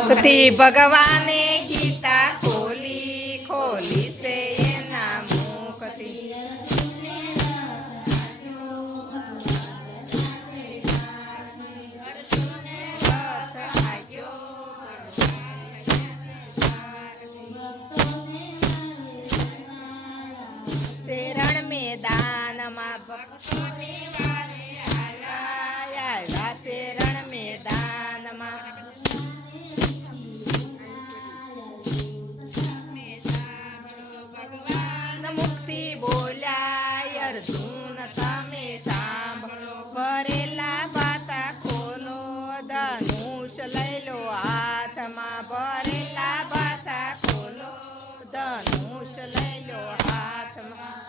સતી ભગવાને ગીતા ખોલી ખોલી છે એના મુખથી શરણ મેદાનમાં ભક્તોને વારે આવ્યા શરણ મેદાનમાં મુક્તિ બોલ્યા અર્જુન તમે સાંભળો ભરેલા બાતા ખોલો ધનુષ લઈ લો હાથમાં ભરેલા બાતા ખોલો ધનુષ લઈ લો હાથમાં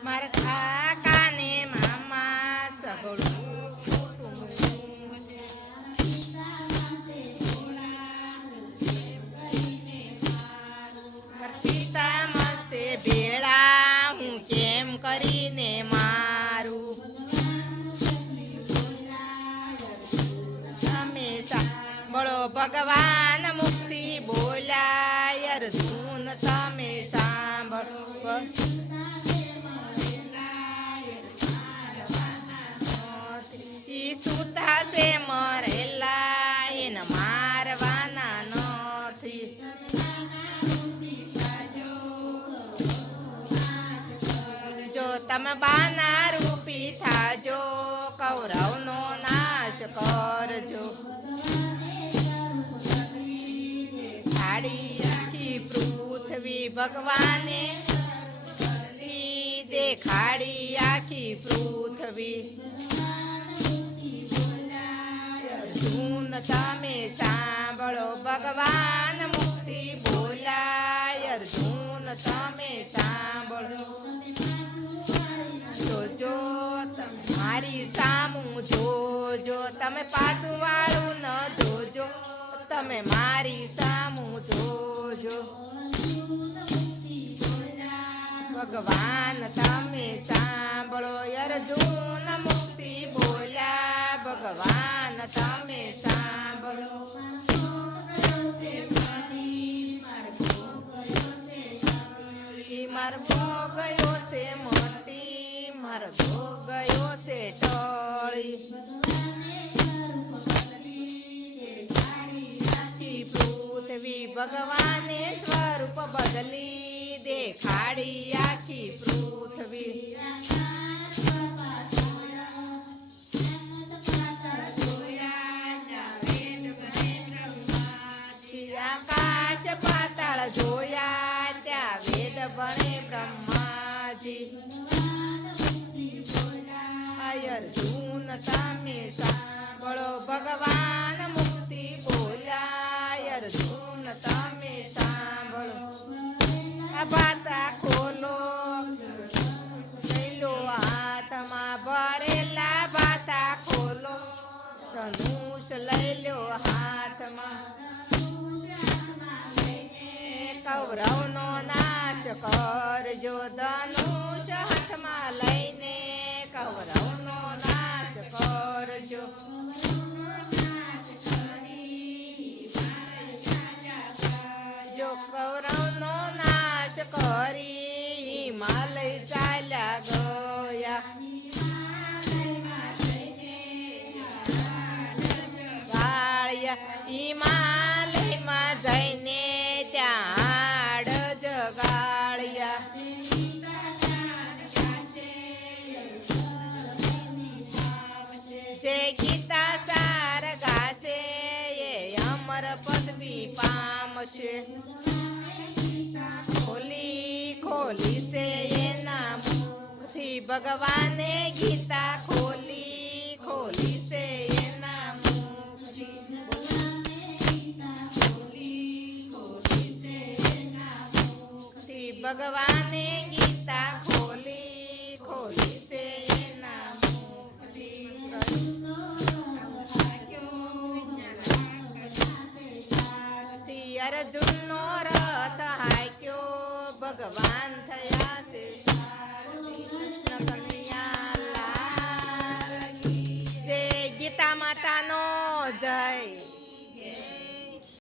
મારા કાને મામા સગડું સીતા મસ્તે ભેળા હું કેમ કરીને મારું તમે સાંભળો ભગવાન મુક્તિ બોલ્યા અર્જુન તમે સાંભળો સુતા છે મરેલા એને મારવાના નથી જો તમે બાના રૂપી થાજો કૌરવનો નાશ કરજો ખાડી આખી પૃથ્વી ભગવાને દેખાડી આખી પૃથ્વી અર્જુન તમે સાંભળો ભગવાન મુક્તિ બોલાય અર્જુન તમે સાંભળો જોજો મારી સામું જોજો તમે પાછું વાળું ન જોજો તમે મારી સામું જોજો ભગવાન તમે સાંભળો અર્જુન મુક્તિ બોલ્યા ભગવાન તમે સાંભળો માર્ગો ગયો છે મોટી માર્ગો ગયો છે ટળી પૃથ્વી ભગવાને સ્વરૂપ બદલી દેખાડી આખી પૃથ્વી આકાશ પાતાળ જોયા ત્યાં વેદ બને બ્રહ્માજી અર્જુન તમે સાંભળો ભગવાન મુક્તિ બોલ્યા અર્જુન તમે સાંભળો આ બાતા ખોલો લઈ લો હાથમાં ભરેલા બાતા ખોલો ધનુષ લઈ લો હાથમાં કૌરવનો નાશ કરજો ધનુષ હાથમાં લઈને કૌરવનો નાશ કરજો જો કૌરવનો નાશ કરી હિમાલય ચાલ્યા ગયા હિમાલયમાં જઈને ત્યાં જગાડ્યા જે ગીતા સાર ગાશે એ અમર પદવી પામશે ખોલી ખોલી છે એના મુખથી ભગવાને ગીતા ખોલી ખોલી છે એના મુખથી ભગવાને ગીતા ખોલી ખોલી છે એના મુખથી અર્જુનનો રથ હાક્યો ભગવાન થયા છે કૃષ્ણ કનૈયા લાલ કી જય. ગીતા માતાનો જય.